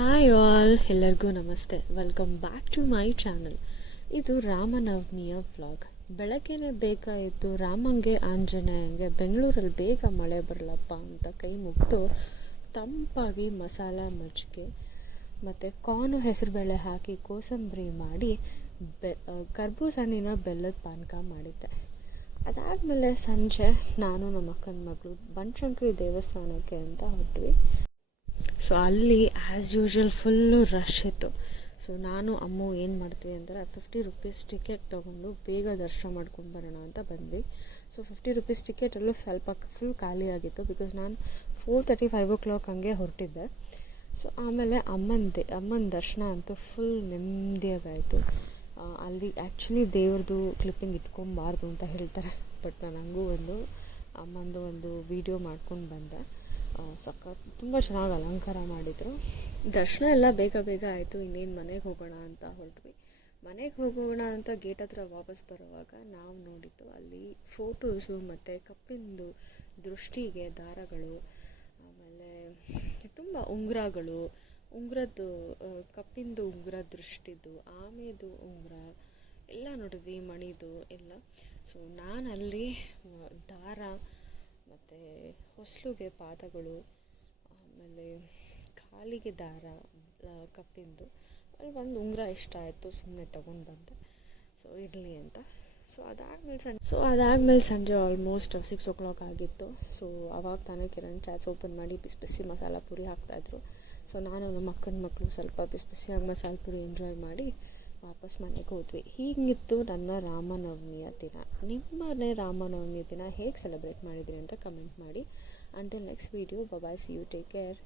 Hi all, ಎಲ್ಲರಿಗೂ ನಮಸ್ತೆ. Welcome back to my channel. ಇದು ರಾಮನವಮಿಯ ವ್ಲಾಗ್. ಬೆಳಗ್ಗೆನೇ ಬೇಗ ಎದ್ದು ರಾಮಂಗೆ ಆಂಜನೇಯಂಗೆ ಬೆಂಗಳೂರಲ್ಲಿ ಬೇಗ ಮಳೆ ಬರಲಪ್ಪ ಅಂತ ಕೈ ಮುಗಿದು ತಂಪಾಗಿ ಮಸಾಲ ಮಜ್ಜಿಗೆ ಮತ್ತು ಕಾರ್ನು ಹೆಸರುಬೇಳೆ ಹಾಕಿ ಕೋಸಂಬರಿ ಮಾಡಿ ಕರ್ಬೂಜ ಹಣ್ಣಿನ ಬೆಲ್ಲದ ಪಾನಕ ಮಾಡಿದ್ದೆ. ಅದಾದಮೇಲೆ ಸಂಜೆ ನಾನು ನಮ್ಮ ಅಕ್ಕನ ಮಗಳು ಬನಶಂಕರಿ ದೇವಸ್ಥಾನಕ್ಕೆ ಅಂತ ಹೊರಟ್ವಿ. ಸೊ ಅಲ್ಲಿ ಆ್ಯಸ್ ಯೂಶ್ವಲ್ ಫುಲ್ಲು ರಶ್ ಇತ್ತು. ಸೊ ನಾನು ಅಮ್ಮ ಏನು ಮಾಡ್ತೀವಿ ಅಂದರೆ ₹50 ಟಿಕೆಟ್ ತೊಗೊಂಡು ಬೇಗ ದರ್ಶನ ಮಾಡ್ಕೊಂಡು ಬರೋಣ ಅಂತ ಬಂದ್ವಿ. ಸೊ ₹50 ಟಿಕೆಟಲ್ಲೂ ಸ್ವಲ್ಪ ಫುಲ್ ಖಾಲಿ ಆಗಿತ್ತು. ಬಿಕಾಸ್ ನಾನು 4:30 5 o'clock ಹಂಗೆ ಹೊರಟಿದ್ದೆ. ಸೊ ಆಮೇಲೆ ಅಮ್ಮನ ದರ್ಶನ ಅಂತೂ ಫುಲ್ ನೆಮ್ಮದಿಯಾಗಾಯಿತು. ಅಲ್ಲಿ ಆ್ಯಕ್ಚುಲಿ ದೇವ್ರದ್ದು ಕ್ಲಿಪ್ಪಿಂಗ್ ಇಟ್ಕೊಬಾರ್ದು ಅಂತ ಹೇಳ್ತಾರೆ. ಬಟ್ ನಾನು ಹಂಗೂ ಅಮ್ಮಂದು ಒಂದು ವೀಡಿಯೋ ಮಾಡ್ಕೊಂಡು ಬಂದೆ. ತುಂಬ ಚೆನ್ನಾಗಿ ಅಲಂಕಾರ ಮಾಡಿದರು. ದರ್ಶನ ಎಲ್ಲ ಬೇಗ ಆಯಿತು. ಇನ್ನೇನು ಮನೆಗೆ ಹೋಗೋಣ ಅಂತ ಹೊರಟ್ವಿ. ಮನೆಗೆ ಹೋಗೋಣ ಅಂತ ಗೇಟ್ ಹತ್ರ ವಾಪಸ್ ಬರುವಾಗ ನಾವು ನೋಡಿದ್ದು ಅಲ್ಲಿ ಫೋಟೋಸು ಮತ್ತು ಕಪ್ಪಿಂದು ದೃಷ್ಟಿಗೆ ದಾರಗಳು, ಆಮೇಲೆ ತುಂಬ ಉಂಗುರದ್ದು ಕಪ್ಪಿಂದು ಉಂಗುರ ದೃಷ್ಟಿದು, ಆಮೇದು ಉಂಗುರ ಎಲ್ಲ ನೋಡಿದ್ವಿ, ಮಣಿದು ಎಲ್ಲ. ಸೊ ನಾನಲ್ಲಿ ದಾರ ಮತ್ತು ಹೊಸಲಿಗೆ ಪಾದಗಳು, ಆಮೇಲೆ ಕಾಲಿಗೆ ದಾರ ಕಪ್ಪಿಂದು, ಅಲ್ಲಿ ಒಂದು ಉಂಗುರ ಇಷ್ಟ ಆಯಿತು, ಸುಮ್ಮನೆ ತೊಗೊಂಡು ಬಂದೆ. ಸೊ ಇರಲಿ ಅಂತ. ಸೊ ಅದಾದಮೇಲೆ ಸಂಜೆ ಆಲ್ಮೋಸ್ಟ್ 6 o'clock ಆಗಿತ್ತು. ಸೊ ಅವಾಗ ತಾನೇ ಕಿರಣ್ ಚಾಟ್ಸ್ ಓಪನ್ ಮಾಡಿ ಬಿಸಿ ಮಸಾಲ ಪುರಿ ಹಾಕ್ತಾಯಿದ್ರು. ಸೊ ನಾನು ನಮ್ಮ ಅಕ್ಕನ ಮಕ್ಕಳು ಸ್ವಲ್ಪ ಬಿಸಿಯಾಗಿ ಮಸಾಲ ಪುರಿ ಎಂಜಾಯ್ ಮಾಡಿ ವಾಪಸ್ ಮನೆಗೆ ಹೋದ್ವಿ. ಹೀಗಿತ್ತು ನನ್ನ ರಾಮನವಮಿಯ ದಿನ. ನಿಮ್ಮನೆ ರಾಮನವಮಿಯ ದಿನ ಹೇಗೆ ಸೆಲೆಬ್ರೇಟ್ ಮಾಡಿದ್ದೀರಿ ಅಂತ ಕಮೆಂಟ್ ಮಾಡಿ. Until next video, bye, see you, take care.